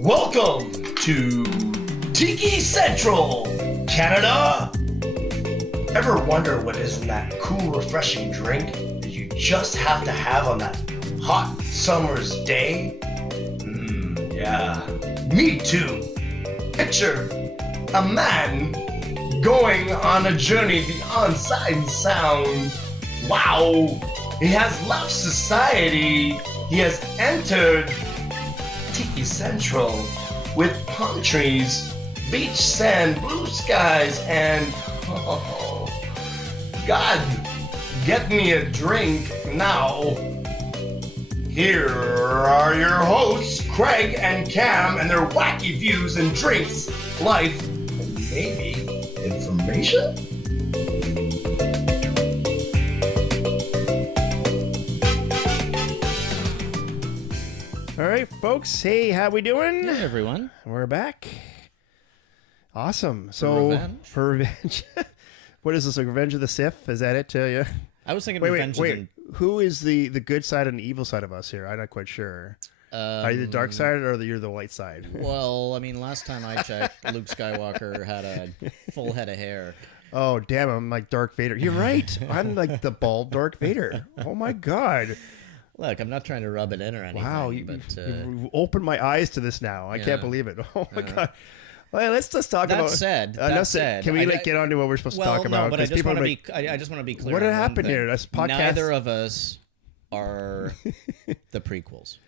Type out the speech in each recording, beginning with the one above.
Welcome to Tiki Central, Canada. Ever wonder what is in that cool, refreshing drink that you just have to have on that hot summer's day? Yeah, me too. Picture a man going on a journey beyond sight and sound. Wow, he has left society. He has entered Tiki Central with palm trees, beach sand, blue skies, and God, get me a drink now. Here are your hosts, Craig and Cam, and their wacky views and drinks, life, and maybe information? All right, folks. Hey, how we doing? Hey, everyone. We're back. Awesome. So, for revenge. What is this, like Revenge of the Sith? Is that it? Yeah. I was thinking Revenge of the... Who is the good side and the evil side of us here? I'm not quite sure. Are you the dark side or you're the light side? Well, I mean, last time I checked, Luke Skywalker had a full head of hair. Oh, damn, I'm like Darth Vader. You're right. I'm like the bald Darth Vader. Oh, my God. Look, I'm not trying to rub it in or anything. Wow, you opened my eyes to this now. I can't believe it. Oh, my God. Well, let's just talk about... That said, can we get on to what we're supposed to talk about? No, but I just want to be clear. What happened here? This podcast... Neither of us are the prequels.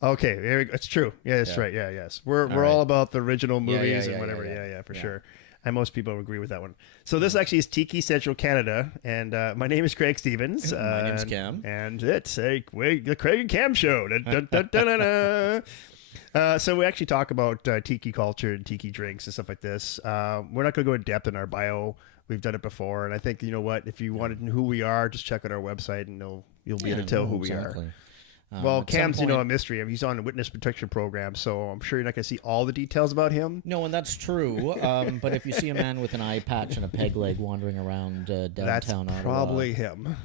Okay, it's true. Yeah, that's right. Yeah, yes. We're all about the original movies and whatever. Yeah, for sure. And most people agree with that one. So this actually is Tiki Central Canada, and my name is Craig Stevens. My name's Cam. And it's the Craig and Cam Show. So we actually talk about tiki culture and tiki drinks and stuff like this. We're not going to go in depth in our bio. We've done it before, and I think, you know what, if you want to know who we are, just check out our website, and you'll be able to tell who we are. Well, Cam's, a mystery. I mean, he's on the witness protection program, so I'm sure you're not going to see all the details about him. No, and that's true. But if you see a man with an eye patch and a peg leg wandering around downtown Ottawa... That's probably him.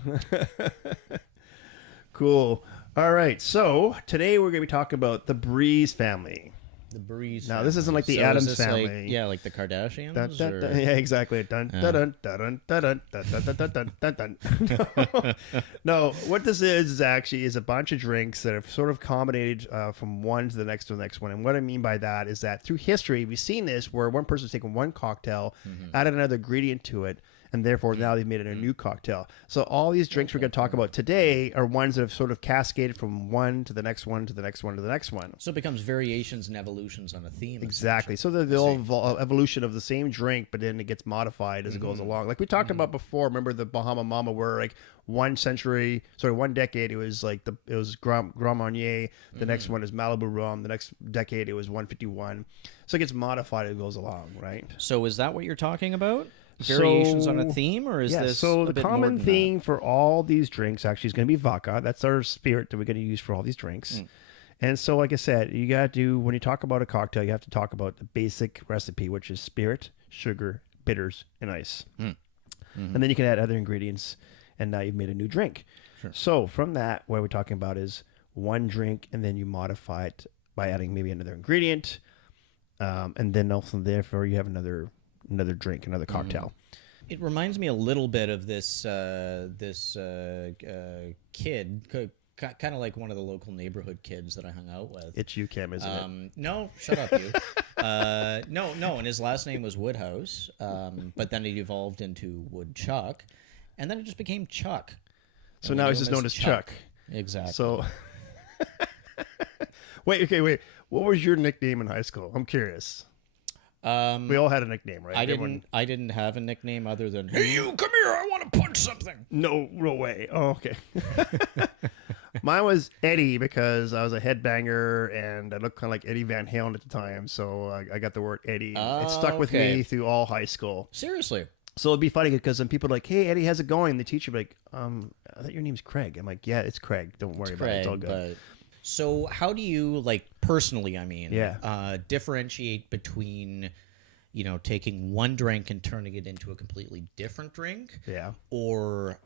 Cool. All right, so today we're going to be talking about the Breeze family. The Breeze. Now, this isn't like the Addams family. Like the Kardashians? Yeah, exactly. Dun, dun, dun, dun, dun, dun, dun, dun, dun, dun, dun. No, what this is actually a bunch of drinks that have sort of combinated from one to the next one. And what I mean by that is that through history, we've seen this where one person's taken one cocktail, added another ingredient to it, and therefore now they've made it a new cocktail. So all these drinks we're going to talk about today are ones that have sort of cascaded from one to the next one to the next one to the next one. So it becomes variations and evolutions on a theme. Exactly. So the whole evolution of the same drink, but then it gets modified as it goes along. Like we talked about before, remember the Bahama Mama, where like one decade it was like it was Grand Marnier. The next one is Malibu Rum. The next decade it was 151. So it gets modified as it goes along, right? So is that what you're talking about? Variations on a theme, or is this so a the common theme for all these drinks actually is going to be vodka. That's our spirit that we're going to use for all these drinks. And so, like I said, you got to when you talk about a cocktail, you have to talk about the basic recipe, which is spirit, sugar, bitters, and ice. And then you can add other ingredients, and now you've made a new drink. Sure. So from that, what we're talking about is one drink, and then you modify it by adding maybe another ingredient, and then also therefore you have another drink, another cocktail. It reminds me a little bit of this kid, kind of like one of the local neighborhood kids that I hung out with. It's you, Cam, isn't it? No, shut up, you. No, and his last name was Woodhouse, but then it evolved into Woodchuck, and then it just became Chuck. So now he's just known as Chuck. Exactly. So, wait. What was your nickname in high school? I'm curious. We all had a nickname, right? I didn't have a nickname other than "Hey, you, come here! I want to punch something." No way. Oh, okay. Mine was Eddie because I was a headbanger and I looked kind of like Eddie Van Halen at the time, so I got the word Eddie. It stuck with me through all high school. Seriously. So it'd be funny because when people are like, "Hey, Eddie, how's it going?" The teacher would be like, "I thought your name's Craig." I'm like, "Yeah, it's Craig. Don't worry about it. It's all good." So how do you, like, personally, differentiate between, taking one drink and turning it into a completely different drink? Yeah. Or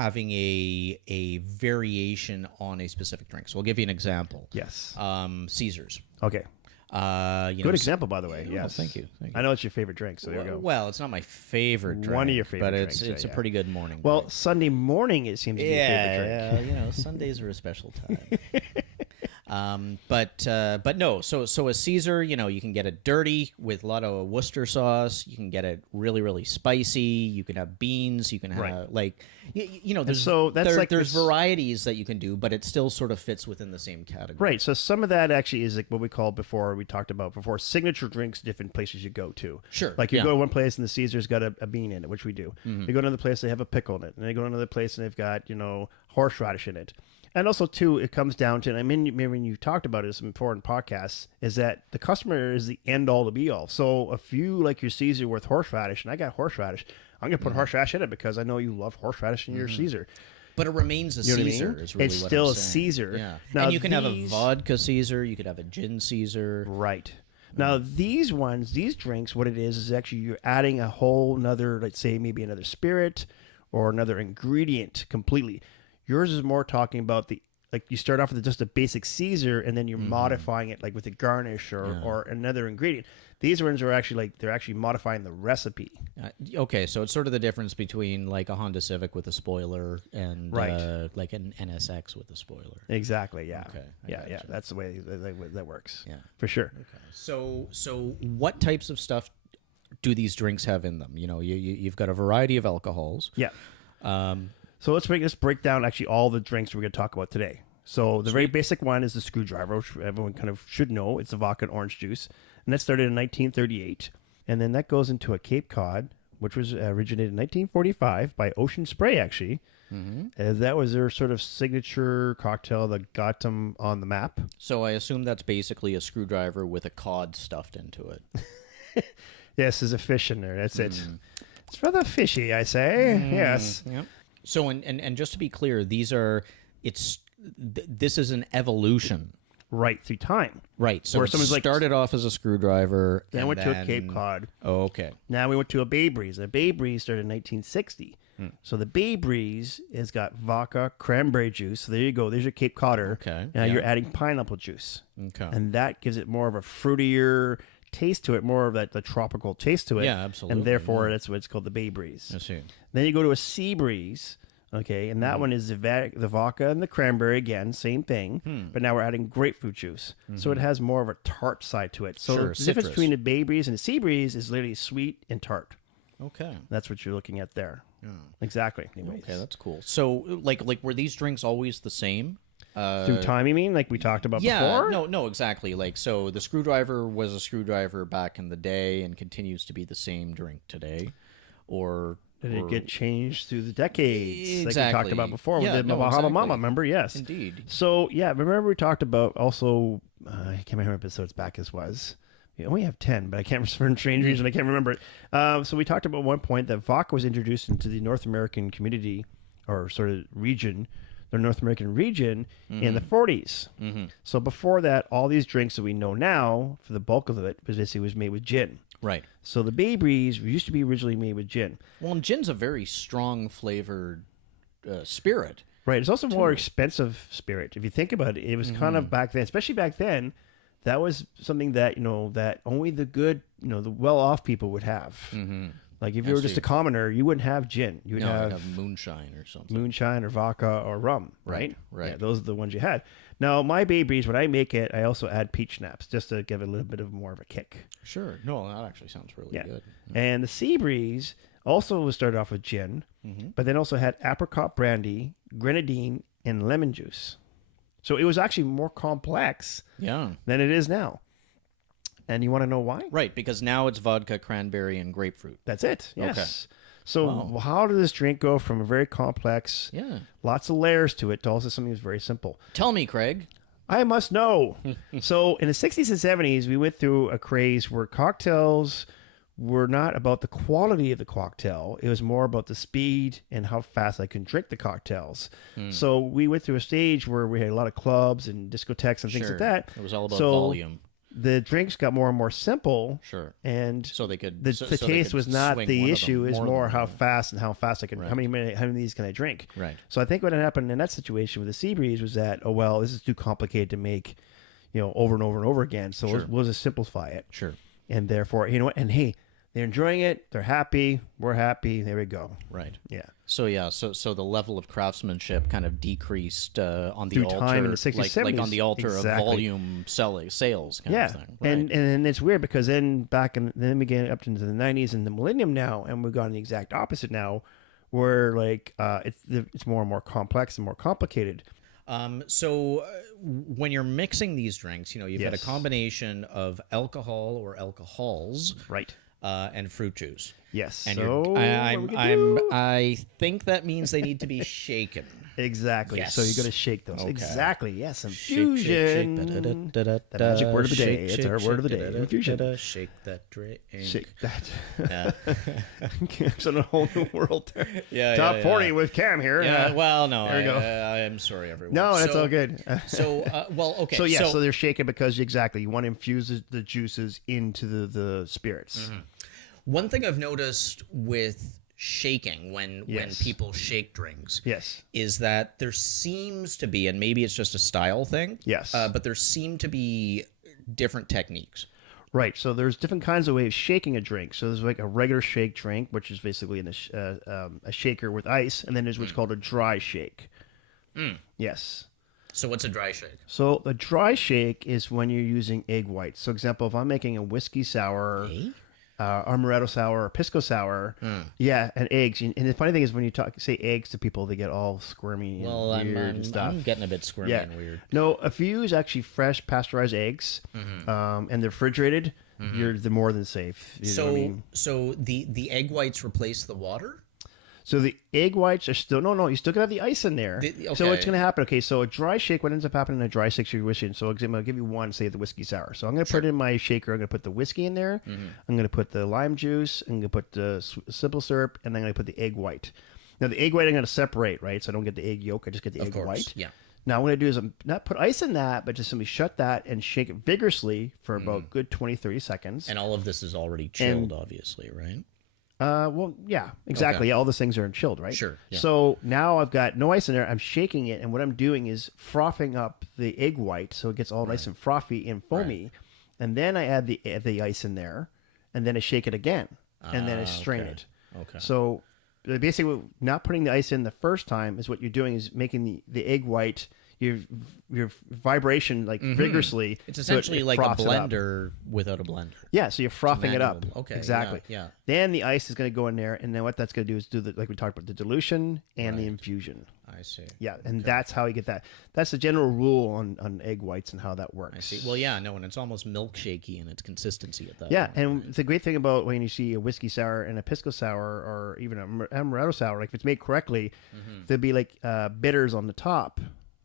having a variation on a specific drink. So I'll give you an example. Yes. Caesars. Okay. Good example, by the way. Oh, Yes. thank you. I know it's your favorite drink, so there you go. Well, it's not my favorite drink. One of your favorite but drinks, it's yeah. a pretty good morning. Well, drink. Sunday morning it seems to be your favorite drink. Yeah, Sundays are a special time. But no. So a Caesar, you can get it dirty with a lot of Worcester sauce. You can get it really, really spicy. You can have beans. You can have there's there's varieties that you can do, but it still sort of fits within the same category. Right. So some of that actually is like what we called before, we talked about before, signature drinks, different places you go to. Sure. Like you go to one place and the Caesar's got a bean in it, which we do. You go to another place, they have a pickle in it. And they go to another place and they've got, horseradish in it. And also, too, it comes down to, and I mean, when you talked about it in foreign podcasts, is that the customer is the end all to be all. So if you like your Caesar with horseradish, and I got horseradish, I'm going to put horseradish in it because I know you love horseradish in your Caesar. But it remains a You know what I Caesar. mean? Is really It's what still I'm a saying. Caesar. Yeah. Now, and you can have a these- vodka Caesar. You could have a gin Caesar. Right. Now, these drinks, what it is actually you're adding a whole nother, let's say maybe another spirit or another ingredient completely. Yours is more talking about like you start off with just a basic Caesar and then you're modifying it like with a garnish or another ingredient. These ones are actually they're actually modifying the recipe. Okay, so it's sort of the difference between like a Honda Civic with a spoiler and like an NSX with a spoiler. Exactly. Yeah. Okay, I Yeah. gotcha. That's the way that works. Yeah. For sure. Okay. So what types of stuff do these drinks have in them? You've got a variety of alcohols. Yeah. Um, So let's break down actually all the drinks we're going to talk about today. So the very basic one is the screwdriver, which everyone kind of should know. It's a vodka and orange juice. And that started in 1938. And then that goes into a Cape Cod, which was originated in 1945 by Ocean Spray, actually. That was their sort of signature cocktail that got them on the map. so I assume that's basically a screwdriver with a cod stuffed into it. Yes, there's a fish in there. That's it. It's for the fishy, I say. Yes. Yep. So and just to be clear, this is an evolution. Right through time. Right. So Where it someone's like- started off as a screwdriver. Then and went to a Cape Cod. Oh, okay. Now we went to a Bay Breeze. A Bay Breeze started in 1960. So the Bay Breeze has got vodka, cranberry juice. So there you go. There's your Cape Codder. Okay, Now yeah. you're adding pineapple juice. Okay. And that gives it more of a fruitier taste to it, more of the tropical taste to it. Yeah, absolutely, And therefore, yeah. that's what it's called the Bay Breeze. I see. Then you go to a Sea Breeze. Okay, and that one is the vodka and the cranberry again, same thing. But now we're adding grapefruit juice, so it has more of a tart side to it. So Sure, the difference citrus. between a Bay Breeze and a Sea Breeze is literally sweet and tart. Okay. That's what you're looking at there. Exactly. Anyways. Okay, that's cool. So like were these drinks always the same? Through time, you mean, like we talked about Yeah, before? no, exactly. Like, so the screwdriver was a screwdriver back in the day and continues to be the same drink today, or Did it get changed through the decades? Like we talked Exactly. about before. Yeah, We did no, Bahama exactly. Mama, remember? Yes. Indeed. So, yeah, remember we talked about also, I can't remember what episodes back this was. We only have 10, but I can't, for strange reason, I can't remember it. So we talked about one point that vodka was introduced into the North American community, or sort of region, the North American region, in the 40s. So before that, all these drinks that we know now, for the bulk of it, was made with gin. Right. So the Bay Breeze used to be originally made with gin. Well, and gin's a very strong flavored spirit. Right. It's also more expensive spirit. If you think about it, it was kind of back then, especially back then, that was something that, that only the good, the well-off people would have. Like if you were just a commoner, you wouldn't have gin. You would No, have I'd have moonshine or something. moonshine or vodka or rum, right? Right. Yeah, those are the ones you had. Now, my Bay Breeze, when I make it, I also add peach schnapps just to give it a little bit of more of a kick. Sure. No, that actually sounds really Yeah. good. And the Sea Breeze also was started off with gin, but then also had apricot brandy, grenadine, and lemon juice. So it was actually more complex Yeah. than it is now. And you want to know why? Right, because now it's vodka, cranberry, and grapefruit. That's it. Yes. Okay. So Wow. how did this drink go from a very complex, Yeah. lots of layers to it, to also something that's very simple? Tell me, Craig. I must know. So in the 60s and 70s, we went through a craze where cocktails were not about the quality of the cocktail. It was more about the speed and how fast I can drink the cocktails. So we went through a stage where we had a lot of clubs and discotheques and things Sure. like that. It was all about So- volume. the drinks got more and more simple. Sure. And So they could the so they taste could was not swing the one of issue. them Is more more than how one. fast I can Right. how many of these can I drink. Right. So I think what had happened in that situation with the sea breeze was that, oh well, this is too complicated to make, over and over and over again. So Sure. we'll just simplify it. Sure. And therefore, you know what? And hey, they're enjoying it. They're happy. We're happy. There we go. Right. Yeah. So so the level of craftsmanship kind of decreased on the Through altar, time in the 60s, like on 70s. the altar Exactly. of volume sales kind Yeah, of thing. Right. and it's weird because then then we get up into the 90s and the millennium now, and we've gone the exact opposite now, where like it's more and more complex and more complicated. When you're mixing these drinks, you've got a Yes. combination of alcohol or alcohols, Right. and fruit juice. Yes. And so you're, what I'm, we can I'm, do- I think that means they need to be shaken. Exactly. Yes. So you got to shake those. Okay. Exactly. Yes. Shake, Infusion. The The magic word of the day. It's our word of the day. Infusion. Shake that drink. Shake that. Yeah. Cam's in a whole new world. Yeah, Top yeah, 40 yeah. with Cam here. Yeah, well, no, there we go. I am sorry, everyone. No, that's So- all good. Okay. So yeah, so they're shaken because exactly you want to infuse the juices into the spirits. Mm-hmm. One thing I've noticed with shaking when Yes. people shake drinks Yes. is that there seems to be, and maybe it's just a style thing, Yes. but there seem to be different techniques. Right. So there's different kinds of ways of shaking a drink. So there's like a regular shake drink, which is basically a shaker with ice, and then there's what's called a dry shake. Yes. So what's a dry shake? So the dry shake is when you're using egg whites. So example, if I'm making a whiskey sour, amaretto sour, or pisco sour, yeah, and eggs. And the funny thing is when you say eggs to people, they get all squirmy Well, and weird I'm and stuff. getting a bit squirmy Yeah. and weird. No, if you use actually fresh pasteurized eggs, and they're refrigerated, you're more than safe. You know what I mean? So the egg whites replace the water? So the egg whites are still you still gonna have the ice in there. So what's okay. gonna happen? Okay, so a dry shake. What ends up happening in a dry shake you're wishing. So I'm gonna give you one, say the whiskey sour. So I'm gonna put it in my shaker. I'm gonna put the whiskey in there. I'm gonna put the lime juice. I'm gonna put the simple syrup, and I'm gonna put the egg white. Now the egg white I'm gonna separate, right? So I don't get the egg yolk. I just get the egg white. Yeah. Now what I'm gonna do is I'm not put ice in that, but just simply shut that and shake it vigorously for about good 20-30 seconds. And all of this is already chilled, obviously, right? Well, yeah, exactly. Okay. Yeah, all those things are chilled, right? Sure, yeah. So now I've got no ice in there. I'm shaking it, and what I'm doing is frothing up the egg white so it gets all nice and frothy and foamy. And then I add the ice in there, and then I shake it again, and then I strain okay. it. Okay. So basically, not putting the ice in the first time is what you're doing is making the egg white your vibration vigorously. It's so it essentially like a froths it up. blender without a blender. Yeah, so you're frothing it up. manual. Okay, exactly. yeah. Then the ice is going to go in there, and then what that's going to do is do like we talked about, the dilution and the infusion. I see. Yeah, and that's how you get that. That's the general rule on egg whites and how that works. I see. Well, yeah, no, and it's almost milkshakey in its consistency at that Yeah, point. and the great thing about when you see a whiskey sour and a pisco sour or even an amaretto sour, like if it's made correctly, there'll be like bitters on the top.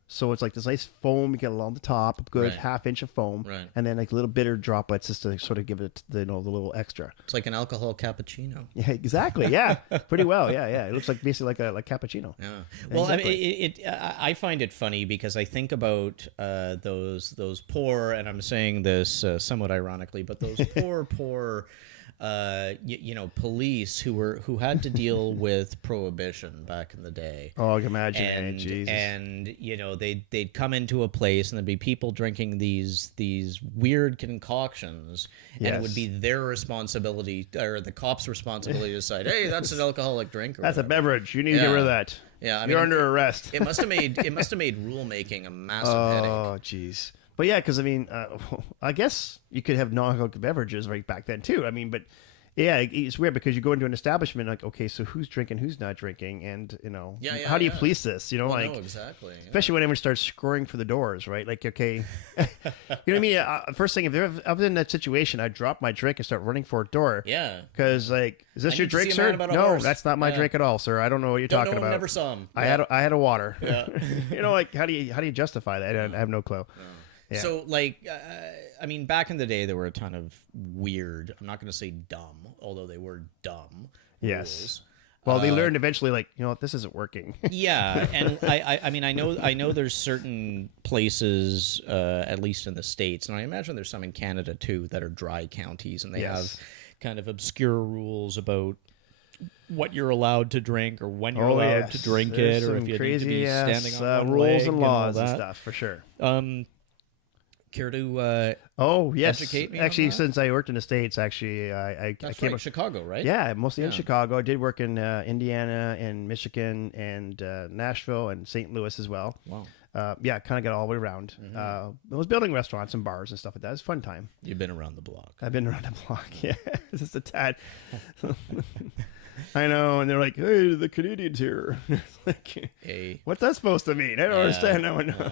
So it's like this nice foam you get along the top, good Right. half-inch of foam, Right. and then like little bitter droplets just to sort of give it the little extra. It's like an alcohol cappuccino. Yeah, exactly. Yeah, pretty well. Yeah, yeah. It looks like basically like cappuccino. Yeah. Well, Exactly. I mean, I find it funny because I think about those poor, and I'm saying this somewhat ironically, but those poor. Police who had to deal with prohibition back in the day. Oh, I can imagine. And Jesus. they'd come into a place and there'd be people drinking these weird concoctions, and it would Yes. be their responsibility or the cops' responsibility to decide, hey, that's an alcoholic drink. Or That's a whatever. beverage. You need to get rid of that. Yeah, I You're mean, under arrest. It must have made rulemaking a massive headache. Oh, jeez. But yeah, because I mean, I guess you could have non-alcoholic beverages right back then too. I mean, but yeah, it's weird because you go into an establishment like, okay, so who's drinking, who's not drinking, and how do you police this? Well, no, exactly. Yeah. especially when everyone starts screwing for the doors, right? Like, okay, you know what I mean? First thing, if I was in that situation, I'd drop my drink and start running for a door. Yeah. Because like, is this I your need to drink, see a man sir? about a No, horse. that's not my Yeah. drink at all, sir. I don't know what you're Don't talking know him, about. never saw him. I had a water. Yeah. like how do you justify that? I have no clue. Yeah. So, like, I mean, back in the day, there were a ton of weird, I'm not going to say dumb, although they were dumb Yes. Well, they learned eventually, like, you know what, this isn't working. Yeah, and I mean, I know there's certain places, at least in the States, and I imagine there's some in Canada too, that are dry counties, and they have kind of obscure rules about what you're allowed to drink or when you're allowed to drink There's it, or if you need to be standing on one rules leg and laws and all that. stuff, for sure. Care to Oh, yes. educate me Actually, on that? since I worked in the States, actually, I That's came right, Chicago, right? Yeah, mostly in Chicago. I did work in Indiana and Michigan and Nashville and St. Louis as well. Wow. Yeah, kind of got all the way around. I was building restaurants and bars and stuff like that. It was a fun time. You've been around the block. I've been around the block. Yeah, just a tad. I know, and they're like, "Hey, the Canadians here." It's like, Hey. what's that supposed to mean? I don't understand. No one knows.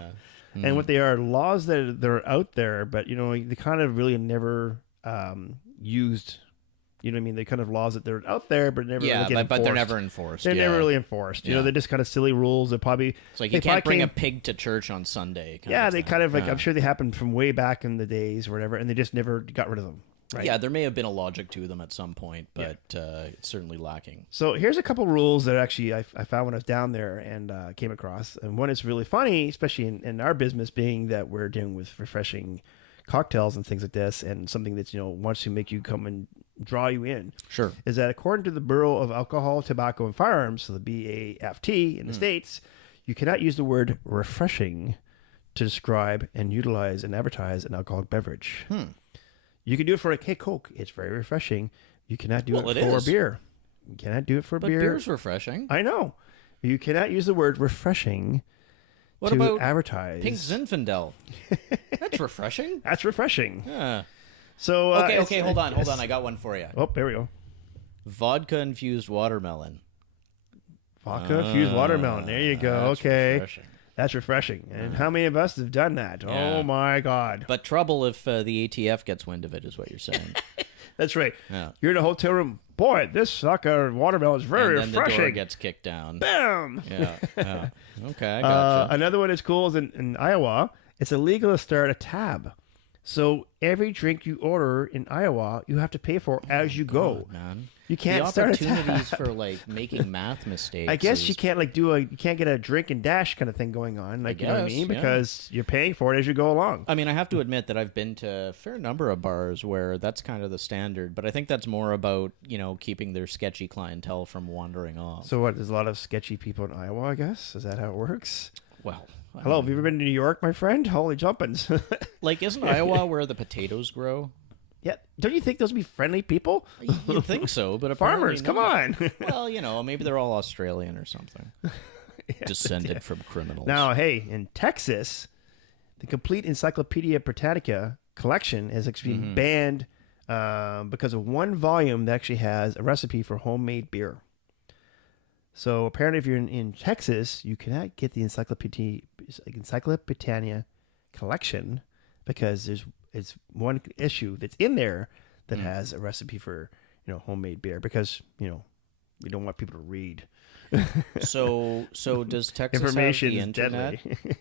And what they are laws that they're out there, but you know they kind of really never used. You know what I mean? They kind of laws that they're out there, but never really get enforced. but they're never enforced. They're never really enforced. You know, they're just kind of silly rules that probably. It's like you can't bring a pig to church on Sunday. Yeah, they kind of like. I'm sure they happened from way back in the days or whatever, and they just never got rid of them. Right? Yeah, there may have been a logic to them at some point, but it's certainly lacking. So here's a couple rules that actually I found when I was down there and came across. And one is really funny, especially in our business, being that we're dealing with refreshing cocktails and things like this, and something that's, you know, wants to make you come and draw you in. Sure. Is that according to the Bureau of Alcohol, Tobacco, and Firearms, so the BAFT in the States, you cannot use the word refreshing to describe and utilize and advertise an alcoholic beverage. You can do it for hey, Coke. It's very refreshing. You cannot do it for beer. You cannot do it for beer. But beer's refreshing. I know. You cannot use the word refreshing What to about advertise. Pink Zinfandel? That's refreshing. That's refreshing. Yeah. So Okay, hold on. I got one for you. Oh, there we go. Vodka-infused watermelon. Vodka infused watermelon. There you go. That's Okay. refreshing. That's refreshing. And how many of us have done that? Yeah. Oh, my God. But trouble if the ATF gets wind of it, is what you're saying. That's right. Yeah. You're in a hotel room. Boy, this sucker watermelon is very and then refreshing. the door gets kicked down. Bam! Yeah. Okay, I gotcha. Another one that's cool is in Iowa, it's illegal to start a tab. So every drink you order in Iowa, you have to pay for as you go. Man. You can't the start a tab. opportunities for like making math mistakes. I guess you can't like you can't get a drink and dash kind of thing going on, like you know what I guess, mean, yeah. because you're paying for it as you go along. I mean, I have to admit that I've been to a fair number of bars where that's kind of the standard, but I think that's more about, you know, keeping their sketchy clientele from wandering off. So what? There's a lot of sketchy people in Iowa, I guess. Is that how it works? Well, Hello, have you ever been to New York, my friend? Holy jumpins! like, isn't Iowa where the potatoes grow? Yeah, don't you think those would be friendly people? You'd think so, but Farmers, come apparently on. not. Well, you know, maybe they're all Australian or something. Descended from criminals. Now, hey, in Texas, the Complete Encyclopedia Britannica collection has actually been banned because of one volume that actually has a recipe for homemade beer. So apparently, if you're in Texas, you cannot get the Encyclopedia collection because it's one issue that's in there that has a recipe for, you know, homemade beer, because, you know, we don't want people to read. So does Texas Information have the is internet? deadly.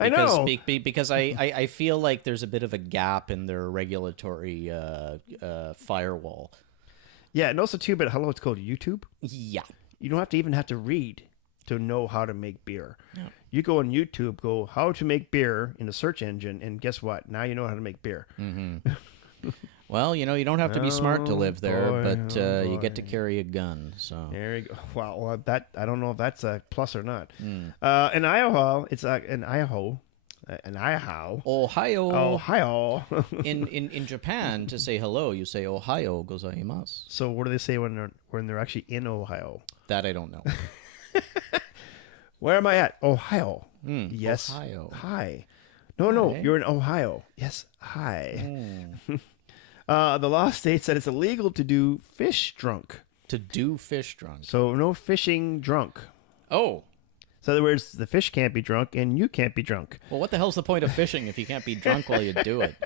I know. Because I feel like there's a bit of a gap in their regulatory firewall. Yeah, and also too, but hello, it's called YouTube. Yeah. You don't have to read to know how to make beer. Yeah. You go on YouTube, go how to make beer in the search engine, and guess what? Now you know how to make beer. Well, you know, you don't have to be smart to live there, boy, but you get to carry a gun. So There you go. Well, that I don't know if that's a plus or not. In Iowa, it's in Ohio. Ohio. In Japan, to say hello, you say Ohio gozaimasu. So what do they say when they're actually in Ohio? That I don't know. Where am I at? Ohio. Yes. Ohio. Hi. No, Hi. you're in Ohio. Yes. Hi. The law states that it's illegal to do fish drunk. To do fish drunk. So no fishing drunk. Oh. So in other words, the fish can't be drunk and you can't be drunk. Well, what the hell's the point of fishing if you can't be drunk while you do it?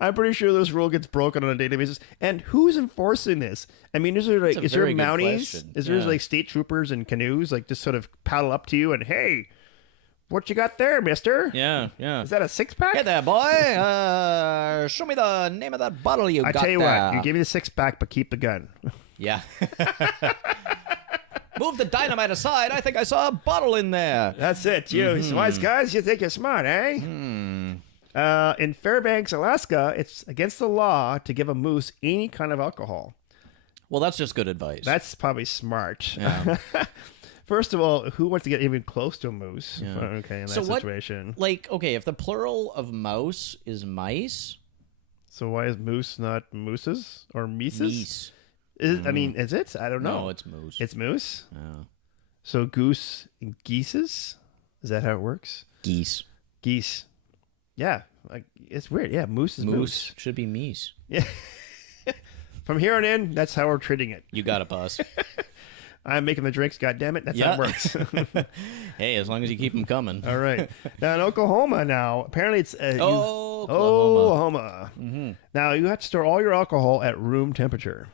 I'm pretty sure this rule gets broken on a daily basis. And who's enforcing this? I mean, is there That's a there very good Mounties? question. Is there Yeah. like state troopers and canoes like just sort of paddle up to you and hey, what you got there, mister? Yeah. Is that a 6-pack? Hey there, boy. Show me the name of that bottle you I got tell you there. what, you give me the 6-pack, but keep the gun. Yeah. Move the dynamite aside. I think I saw a bottle in there. That's it. You wise guys, you think you're smart, eh? In Fairbanks, Alaska, it's against the law to give a moose any kind of alcohol. Well, that's just good advice. That's probably smart. Yeah. First of all, who wants to get even close to a moose? Yeah. Okay, in that So what- situation. okay, if the plural of mouse is mice, So why is moose not mooses or meeses? meese. I mean, is it? I don't know. No, it's moose. It's moose? Yeah. So goose and geeses? Is that how it works? Geese. Geese. Yeah. Like, it's weird. Yeah, moose is moose. Should be meese. Yeah. From here on in, that's how we're treating it. You got it, boss. I'm making the drinks, goddammit. That's how it works. Hey, as long as you keep them coming. All right. Now in Oklahoma apparently it's Oklahoma. Oklahoma. Now you have to store all your alcohol at room temperature.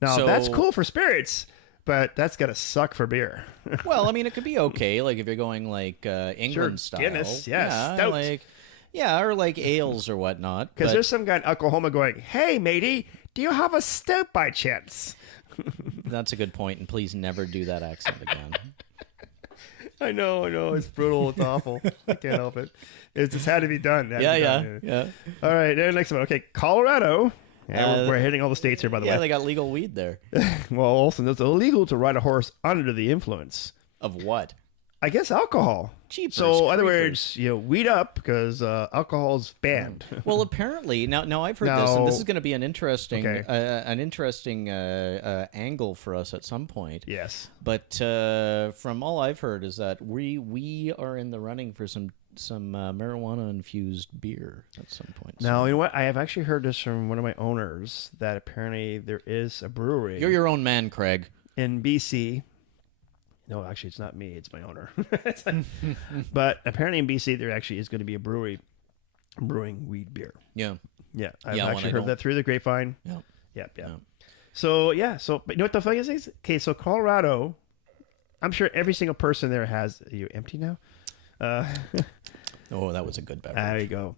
Now So- that's cool for spirits, but that's gotta suck for beer. Well, I mean, it could be okay, like if you're going like England style. Guinness, yeah, yeah, stout. or like ales or whatnot. Because but- there's some guy in Oklahoma going, "Hey matey, do you have a stout by chance?" That's a good point, and please never do that accent again. I know, it's brutal, it's awful. I can't help it. It just had to be done. It had to be done. Yeah. All right, then next one. Okay, Colorado. Yeah, we're hitting all the states here, by the Yeah, way. they got legal weed there. Well, also, it's illegal to ride a horse under the influence. Of what? I guess alcohol. Jeepers So, in other creepers. words, weed up because alcohol's banned. Well, apparently, now I've heard this, and this is going to be an interesting, angle for us at some point. Yes. But from all I've heard is that we are in the running for some marijuana infused beer at some point. Now, you know what? I have actually heard this from one of my owners that apparently there is a brewery You're your own man, Craig. in BC. No, actually, it's not me. It's my owner. But apparently in BC, there actually is going to be a brewery brewing weed beer. Yeah. Yeah, I've Yeah, when actually I heard don't- that through the grapevine. Yeah. Yep. Yeah. So, but you know what the fuck is? Okay, so Colorado, I'm sure every single person there has. Are you empty now? Oh, that was a good beverage. There you go.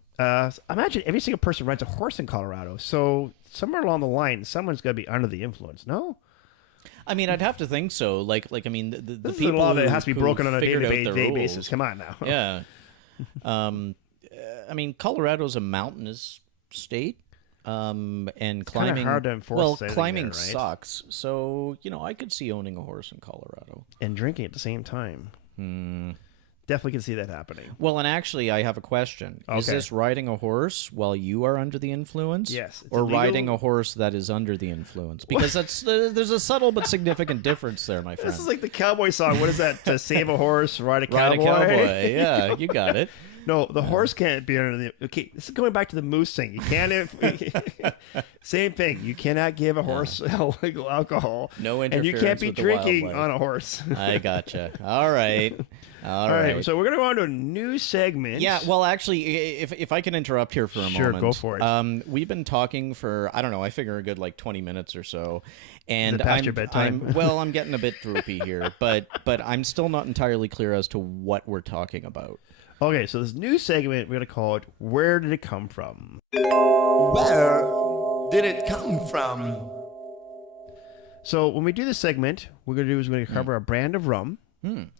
Imagine every single person rides a horse in Colorado. So somewhere along the line, someone's got to be under the influence. No, I mean, I'd have to think so. Like I mean, the this is a people law that who- has to be who broken on a figured out daily the basis. rules. Come on now. Yeah. I mean, Colorado's a mountainous state. And climbing hard to enforce well, anything climbing there, right? sucks. So, I could see owning a horse in Colorado. And drinking at the same time. Definitely can see that happening. Well, and actually, I have a question. Is Okay. this riding a horse while you are under the influence? Yes, it's Or illegal. riding a horse that is under the influence? Because there's a subtle but significant difference there, my friend. This is like the cowboy song. What is that? To save a horse, ride a Ride cowboy. a cowboy. Yeah, you got it. No, the horse can't be under the. Okay, this is going back to the moose thing. You can't. Same thing. You cannot give a horse illegal alcohol. No and you can't interference be with the drinking wildlife. on a horse. I gotcha. All right. All right. So we're gonna go on to a new segment. Yeah, well, actually, if I can interrupt here for a Sure, moment. go for it. We've been talking for, I don't know, I figure a good 20 minutes or so. And it past your bedtime? I'm getting a bit droopy here, but I'm still not entirely clear as to what we're talking about. Okay, so this new segment we're gonna call it "Where Did It Come From?" Where did it come from? So when we do this segment, what we're gonna cover a brand of rum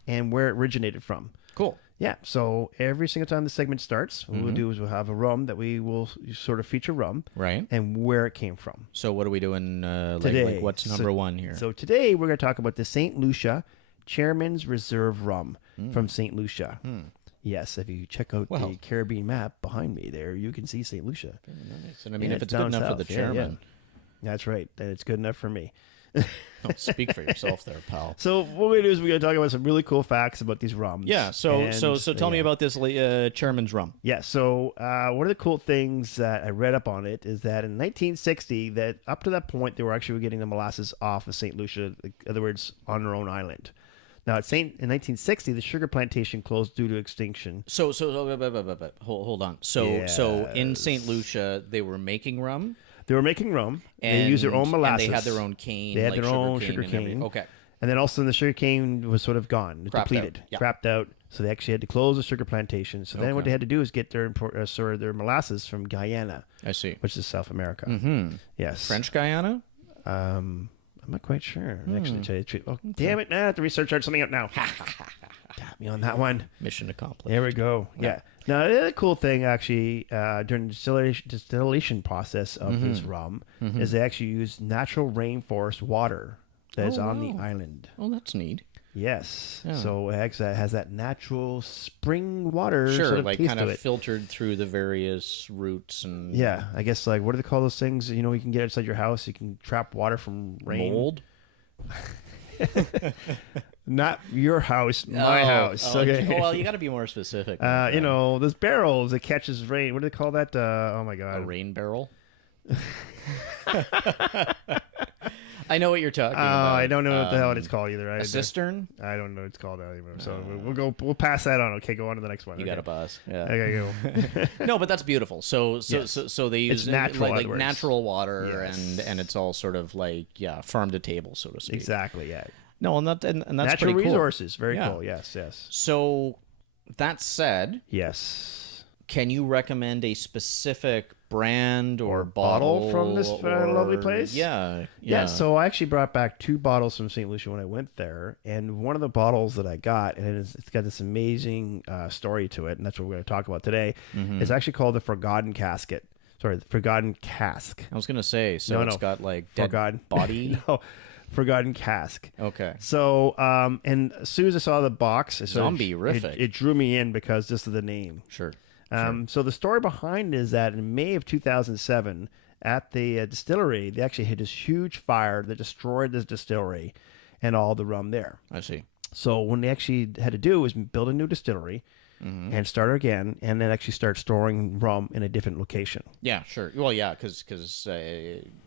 and where it originated from. Cool. Yeah, so every single time the segment starts, what we'll do is we'll have a rum that we will sort of feature rum Right. and where it came from. So what are we doing Today. like what's number one here? So today we're going to talk about the St. Lucia Chairman's Reserve Rum from St. Lucia. Yes, if you check out Well. the Caribbean map behind me there, you can see St. Lucia. Nice. And I mean, Yeah, if it's down good enough for the south. Yeah, yeah. chairman, That's right. Then it's good enough for me. don't speak for yourself there, pal. So what we're going to do is we're going to talk about some really cool facts about these rums. Yeah, so And, tell me yeah. about this chairman's rum. Yeah, so one of the cool things that I read up on it is that in 1960, that up to that point, they were actually getting the molasses off of St. Lucia, in other words, on their own island. Now, in 1960, the sugar plantation closed due to extinction. So hold on. So in St. Lucia, they were making rum. They were making rum. They used their own molasses. And they had their own cane. They had like their own sugar sugar cane. Okay. And then also the sugar cane was sort of gone, Crapped out. depleted, Yeah. crapped out. So they actually had to close the sugar plantation. So then what Okay. they had to do is get their their molasses from Guyana, I see. which is South America. Mm-hmm. Yes. French Guyana? I'm I'm not quite sure. Actually, tell you the truth. Oh, damn it! Nah, I have to research something out now. Tap me on that one. Mission accomplished. There we go. Yeah. Now, the other cool thing, actually, during the distillation process of this rum is they actually use natural rainforest water that is on the island. Oh, that's neat. Yes. Yeah. So it actually has that natural spring water Sure, sort of like taste kind to of it. filtered through the various roots and Yeah, I guess like what do they call those things? You know, you can get inside your house. You can trap water from rain. mold. Not your house, my house. Okay. Oh, well, you got to be more specific. You know, those barrels that catches rain. What do they call that? Oh my a god. rain barrel. I know what you're talking about. I don't know what the hell it's called either. A cistern. I don't know what it's called anymore. So we'll pass that on. Okay, go on to the next one. You got a buzz. Yeah. Okay, go. No, but that's beautiful. So Yes. they use It's natural, in like other words. natural water, Yes. and it's all sort of like farm to table, so to speak. Exactly. Yeah. No, and that's Natural pretty cool. resources. Very Yeah. cool. Yes. Yes. So that said, Yes. can you recommend a specific brand or bottle from this lovely or- place? Yeah. Yeah, so I actually brought back 2 bottles from St. Lucia when I went there, and one of the bottles that I got, and it's got this amazing story to it, and that's what we're going to talk about today. It's actually called the Forgotten Casket. Sorry, the Forgotten Cask. I was gonna say, so No, it's no, got like dead Forgotten body. No, Forgotten Cask. Okay. So, and as soon as I saw the box, Zombie-rific. it drew me in because just of the name. Sure. So the story behind it is that in May of 2007, at the distillery, they actually had this huge fire that destroyed this distillery and all the rum there. I see. So what they actually had to do was build a new distillery and start again, and then actually start storing rum in a different location. Yeah, sure. Well, yeah, because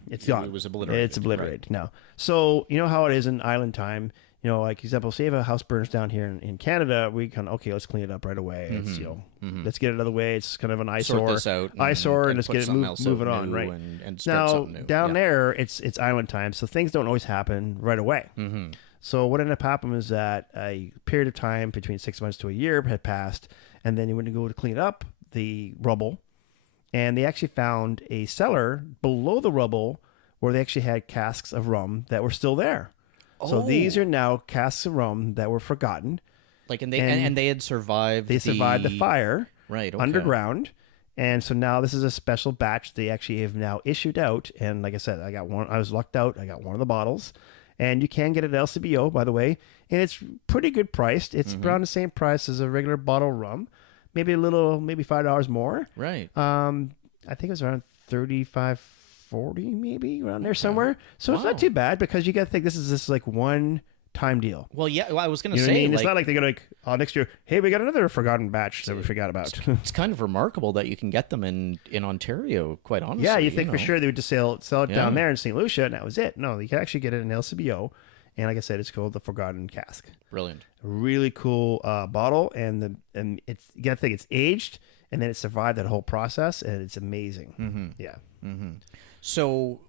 It's gone. It was obliterated. It's obliterated now. So you know how it is in island time. You know, like example, say if a house burns down here in Canada, we kind of let's clean it up right away. It's let's get it out of the way. It's kind of an eyesore, Sort this out. eyesore, and let's put get it something else moving out on, new right? And start Now something new. down Yeah. there, it's island time, so things don't always happen right away. So what ended up happening is that a period of time between 6 months to a year had passed, and then they went to go to clean up the rubble, and they actually found a cellar below the rubble where they actually had casks of rum that were still there. So these are now casks of rum that were forgotten. Like, and and they had survived. They survived the fire Right. Okay. underground. And so now this is a special batch they actually have now issued out. And like I said, I got one. I was lucked out. I got one of the bottles. And you can get it at LCBO, by the way. And it's pretty good priced. It's around the same price as a regular bottle of rum. Maybe maybe $5 more. Right. I think it was around 35, 40, maybe around there somewhere. So it's not too bad because you got to think this is just like one time deal. Well, yeah. Well, I was gonna You know say, what I mean? like, It's not like they go like, next year, hey, we got another forgotten batch that we forgot about. it's kind of remarkable that you can get them in Ontario. Quite honestly. Yeah, you think for know. sure they would just sell it Yeah. down there in St. Lucia, and that was it. No, you can actually get it in LCBO, and like I said, it's called the Forgotten Cask. Brilliant. Really cool bottle, and it's you got to think it's aged, and then it survived that whole process, and it's amazing. Yeah, So,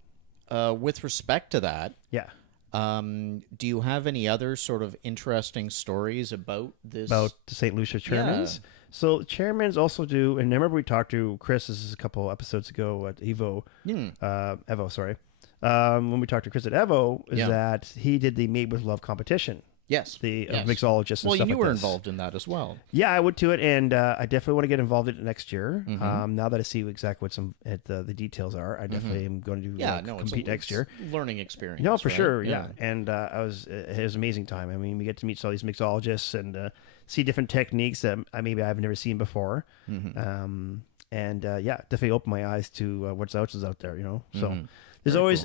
with respect to that, yeah. do you have any other sort of interesting stories about this? About the St. Lucia Chairmans. So Chairmans also do, and I remember we talked to Chris. This is a couple episodes ago at Evo. Evo, sorry. When we talked to Chris at Evo, is that he did the Made with Love competition. Yes. The yes. mixologists and Well, stuff you like were this. involved in that as well. Yeah, I would to it, and I definitely want to get involved in it next year. Now that I see exactly what the details are, I definitely am going to compete next year. Learning experience. No, for right? sure, yeah. And it was an amazing time. I mean, we get to meet all these mixologists and see different techniques that maybe I've never seen before. Definitely opened my eyes to what else is out there. You know, so there's always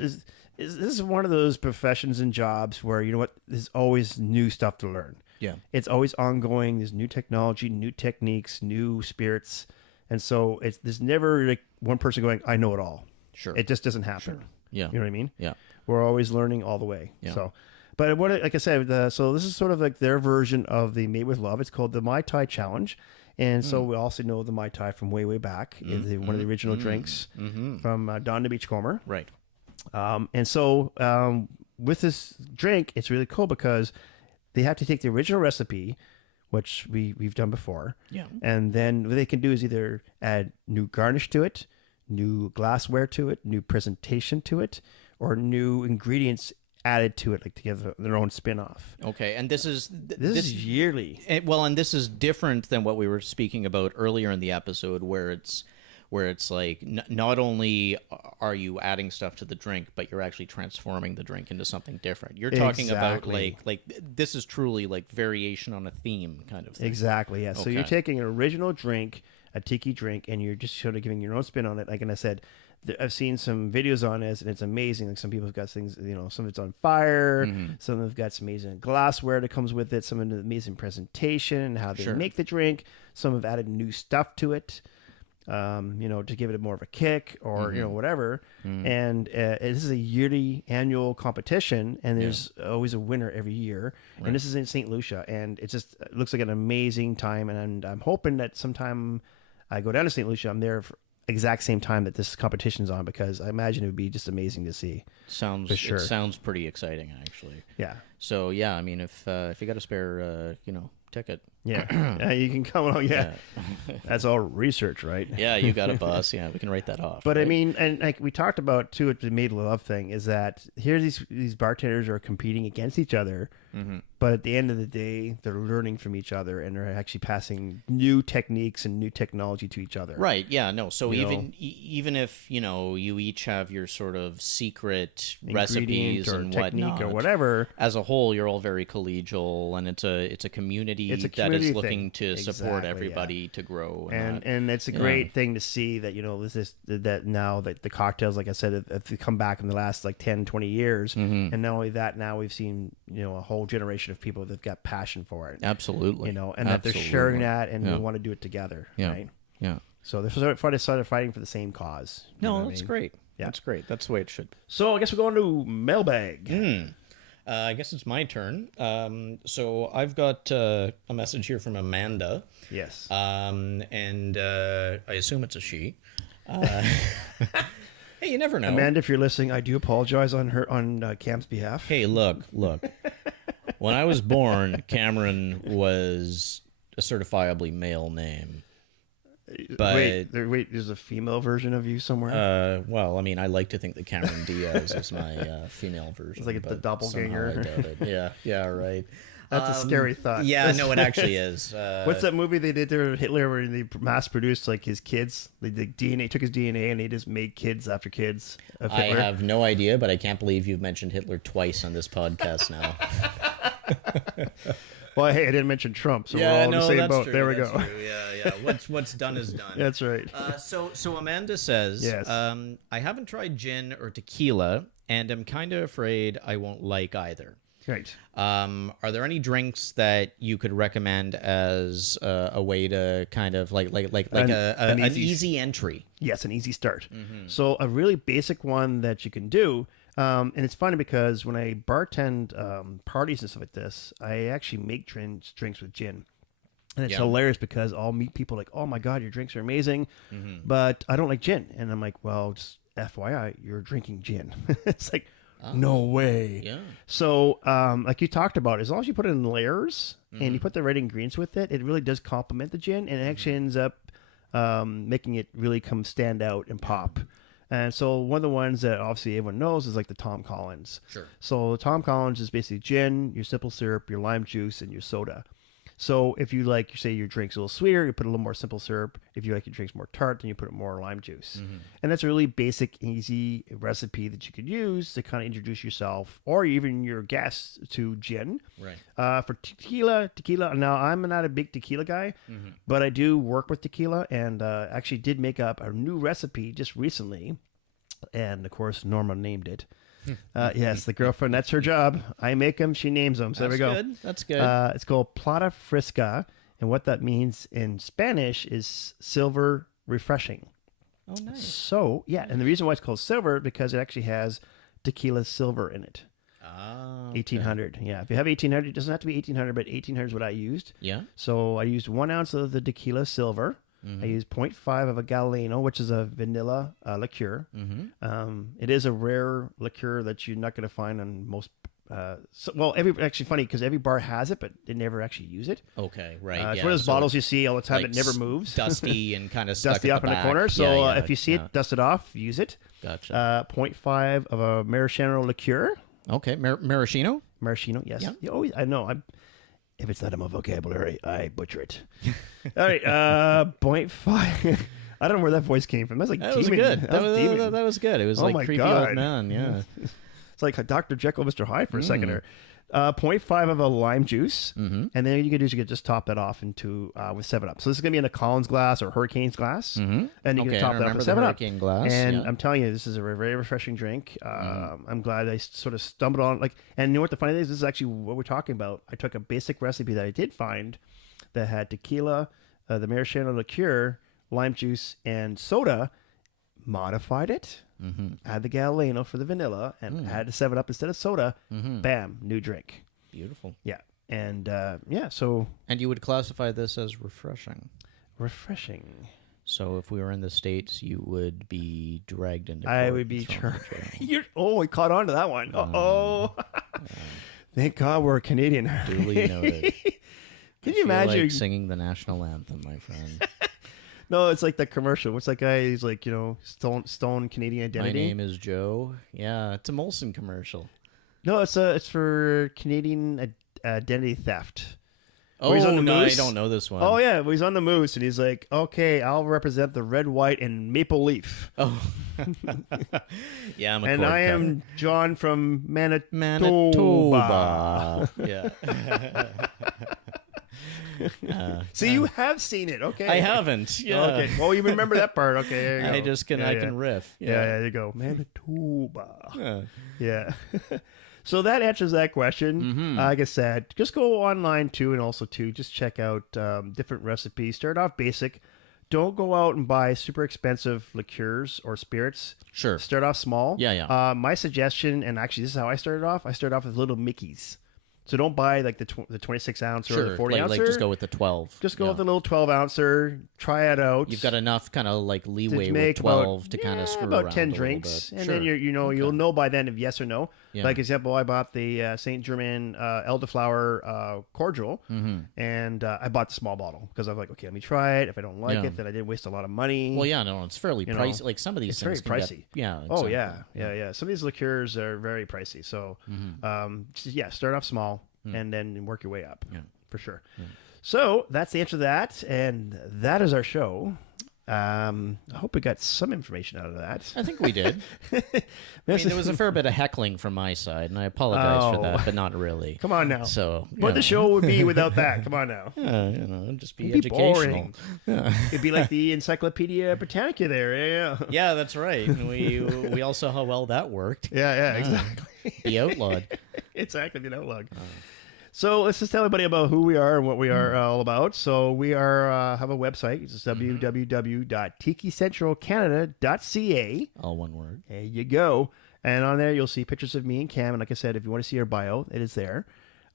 this is one of those professions and jobs where you know what, there's always new stuff to learn. Yeah. It's always ongoing. There's new technology, new techniques, new spirits, and so there's never like one person going, I know it all. Sure. It just doesn't happen. Sure. Yeah. You know what I mean? Yeah. We're always learning all the way. Yeah. So, but like I said, so this is sort of like their version of the Made with Love. It's called the Mai Tai Challenge. And so we also know the Mai Tai from way, way back. Is one of the original drinks from Don the Beachcomber. Right. And so with this drink, it's really cool because they have to take the original recipe, which we've done before. Yeah. And then what they can do is either add new garnish to it, new glassware to it, new presentation to it, or new ingredients added to it, like to give their own spin-off. Okay, and this is This is yearly. and this is different than what we were speaking about earlier in the episode, where it's like not only are you adding stuff to the drink, but you're actually transforming the drink into something different. You're talking about like this is truly like variation on a theme kind of thing. Exactly, yeah. So Okay. you're taking an original drink, a tiki drink, and you're just sort of giving your own spin on it. Like I said, I've seen some videos on this, and it's amazing. Like some people have got things, some of it's on fire. Some have got some amazing glassware that comes with it. Some of the amazing presentation and how they make the drink. Some have added new stuff to it, to give it more of a kick or whatever. And this is a yearly annual competition, and there's always a winner every year. And this is in St. Lucia, and it looks like an amazing time. And I'm hoping that sometime I go down to St. Lucia, I'm there for exact same time that this competition's on, because I imagine it would be just amazing to see. Sounds for sure. It sounds pretty exciting, actually. Yeah. So yeah, I mean, if you got a spare ticket, Yeah. You can come along. Yeah. That's all research, right? yeah, you got a bus. Yeah, we can write that off. But right? I mean, and like we talked about too, the made love thing is that here these bartenders are competing against each other, but at the end of the day, they're learning from each other, and they're actually passing new techniques and new technology to each other. Right. Yeah. No. So even if you each have your sort of secret Ingredient recipes or and technique whatnot, or whatever, as a whole, you're all very collegial, and it's a community that is looking to support everybody to grow. And it's a great thing to see that that now that the cocktails, like I said, have come back in the last like 10, 20 years, and not only that, now we've seen a whole generation of people that've got passion for it. Absolutely. And that they're sharing that, and they want to do it together. Yeah. Right. Yeah. So they're sort of fighting for the same cause. No, that's great. Yeah. That's great. That's the way it should. So I guess we're going to mailbag. I guess it's my turn. So I've got a message here from Amanda. Yes. And I assume it's a she. Hey, you never know. Amanda, if you're listening, I do apologize on Cam's behalf. Hey, look. When I was born, Cameron was a certifiably male name. But wait, there's a female version of you somewhere? well, I mean, I like to think that Cameron Diaz is my female version. It's like the doppelganger. Somehow I doubt it. Yeah, right. That's a scary thought. Yeah, no, it actually is. What's that movie they did there, Hitler, where they mass produced like his kids? They did DNA, took his DNA, and they just made kids after kids of I Hitler. have no idea, but I can't believe you've mentioned Hitler twice on this podcast now. Well, hey, I didn't mention Trump, so we're all in the same boat. True, there we that's go. True. Yeah. What's done is done. That's right. So Amanda says, Yes. I haven't tried gin or tequila, and I'm kind of afraid I won't like either. Right. Are there any drinks that you could recommend as a way to kind of like an easy entry? Yes, an easy start. So a really basic one that you can do, and it's funny because when I bartend parties and stuff like this, I actually make drinks with gin. And it's hilarious because I'll meet people like, oh my God, your drinks are amazing, but I don't like gin. And I'm like, well, just FYI, you're drinking gin. It's like, no way. Yeah. So, like you talked about, as long as you put it in layers and you put the right ingredients with it, it really does complement the gin, and it actually ends up making it really stand out and pop. And so one of the ones that obviously everyone knows is like the Tom Collins. Sure. So Tom Collins is basically gin, your simple syrup, your lime juice, and your soda. So if you like, say your drink's a little sweeter, you put a little more simple syrup. If you like your drinks more tart, then you put more lime juice. And that's a really basic, easy recipe that you could use to kind of introduce yourself or even your guests to gin. Right. For tequila, now I'm not a big tequila guy, but I do work with tequila, and actually did make up a new recipe just recently. And of course, Norma named it. Yes, the girlfriend, that's her job. I make them, she names them. So there we go. That's good. It's called Plata Frisca, and what that means in Spanish is silver refreshing. Oh, nice. So, yeah, and the reason why it's called silver because it actually has tequila silver in it. Ah, 1800. Yeah, if you have 1800, it doesn't have to be 1800, but 1800 is what I used. Yeah. So I used 1 ounce of the tequila silver. I used 0.5 of a Galeno, which is a vanilla liqueur. It is a rare liqueur that you're not going to find on most. Actually funny because every bar has it, but they never actually use it. Okay, right. It's one of those bottles you see all the time that never moves. Dusty and kind of stuck Dusty at up the in the back. corner. So Yeah, if you see it, dust it off, use it. Gotcha. 0.5 of a maraschino liqueur. Okay, maraschino. Maraschino, yes. Yeah. You always, I know. If it's not in my vocabulary, I butcher it. All right, 0.5. I don't know where that voice came from. That's like That was demon. good. That was demon. That was good. It was Oh like my creepy God. old man. Yeah. It's like Dr. Jekyll, Mr. Hyde for a second there. 0.5 of a lime juice, and then you can just top that off into with 7-Up. So this is gonna be in a Collins glass or Hurricane's glass, and you can top that off with 7-Up. Hurricane glass. And yeah. I'm telling you, this is a very refreshing drink. I'm glad I sort of stumbled on and you know what the funny thing is? This is actually what we're talking about. I took a basic recipe that I did find that had tequila, the maraschino liqueur, lime juice, and soda. Modified it. Add the Galeno for the vanilla, and add the 7-Up instead of soda. Bam, new drink. Beautiful. Yeah, and so And you would classify this as refreshing. refreshing. So if we were in the States, you would be dragged into. I court would be and thrown in jail. we caught on to that one. Thank God we're Canadian. Duly noted. Can I you feel imagine? like singing the national anthem, my friend? No, it's like that commercial. What's that guy? He's like, stone Canadian My identity. name is Joe. Yeah, it's a Molson commercial. No, it's for Canadian identity theft. Oh, Where he's on the no, I moose. don't know this one. Oh yeah, well, he's on the moose and he's like, okay, I'll represent the red, white, and maple leaf. Oh. Yeah, I'm a And cord I cutter. am John from Manitoba. Manitoba. Yeah. See, you have seen it. Okay. I haven't. Yeah. Okay. Well, you remember that part. Okay. There you go. I just can. Yeah, I yeah. can riff. Yeah, there you go. Manitoba. Yeah. Yeah. So that answers that question. Like I said, just go online too, and also too, just check out different recipes. Start off basic. Don't go out and buy super expensive liqueurs or spirits. Sure. Start off small. Yeah, yeah. My suggestion, and actually this is how I started off. I started off with little Mickeys. So don't buy like the 26 ounce or Sure. the 40 ounce. Like just go with the 12. Just go Yeah. with the little 12 ouncer. Try it out. You've got enough kind of like leeway to with make 12 to kind of screw about around 10 a little drinks, bit. and Sure. then you'll know by then if yes or no. Yeah. Like example, I bought the Saint Germain elderflower cordial, and I bought the small bottle because I was like, okay, let me try it. If I don't like Yeah. it, then I didn't waste a lot of money. Well, yeah, no, it's fairly You know, pricey. Like some of these it's things very can pricey. Get, yeah. Oh exactly. yeah. Some of these liqueurs are very pricey. So, start off small and then work your way up. Yeah. For sure. So that's the answer to that, and that is our show. I hope we got some information out of that. I think we did. I mean, there was a fair bit of heckling from my side, and I apologize for Oh. that, but not really. Come on now. So, What the show would be without that? Come on now. Yeah, just be It'd be educational. boring. It'd be like the Encyclopedia Britannica there. Yeah. Yeah, that's right. And we all saw how well that worked. Yeah, exactly. Be outlawed. Exactly, the outlog. So let's just tell everybody about who we are and what we are all about. So we are have a website. It's www.tikicentralcanada.ca. All one word. There you go. And on there, you'll see pictures of me and Cam. And like I said, if you want to see our bio, it is there.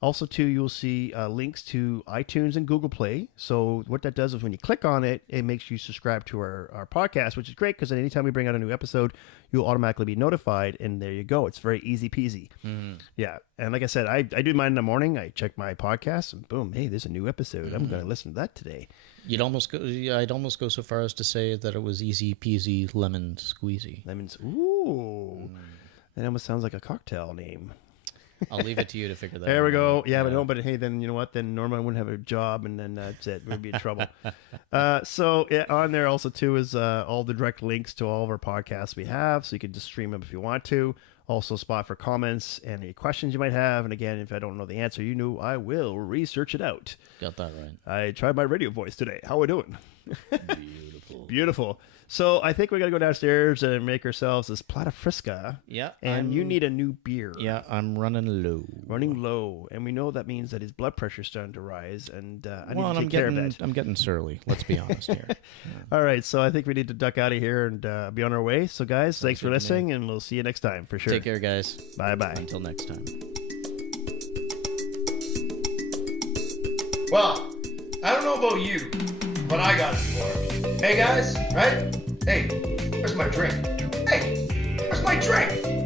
Also, too, you'll see links to iTunes and Google Play. So what that does is when you click on it, it makes you subscribe to our podcast, which is great because anytime we bring out a new episode, you'll automatically be notified. And there you go. It's very easy peasy. Yeah. And like I said, I do mine in the morning. I check my podcast and boom, hey, there's a new episode. I'm going to listen to that today. I'd almost go so far as to say that it was easy peasy lemon squeezy. Lemons. Ooh. That almost sounds like a cocktail name. I'll leave it to you to figure that out. There we go. Yeah, but no, but hey, then you know what? Then Norma wouldn't have a job, and then that's it. We'd be in trouble. So yeah, on there also too is all the direct links to all of our podcasts we have, so you can just stream them if you want to. Also, spot for comments and any questions you might have. And again, if I don't know the answer, I will research it out. Got that right. I tried my radio voice today. How are we doing? Beautiful. Beautiful. So I think we got to go downstairs and make ourselves this plata frisca. Yeah. And you need a new beer. Yeah, I'm running low. Running low, and we know that means that his blood pressure's starting to rise, and I Well, need to I'm take care of getting that. I'm getting surly. Let's be honest here. All right, so I think we need to duck out of here and be on our way. So, guys, thanks for good to me. listening, and we'll see you next time for sure. Take care, guys. Bye-bye. Until next time. Well, I don't know about you, but I got it for him. Hey guys, right? Hey, where's my drink? Hey, where's my drink?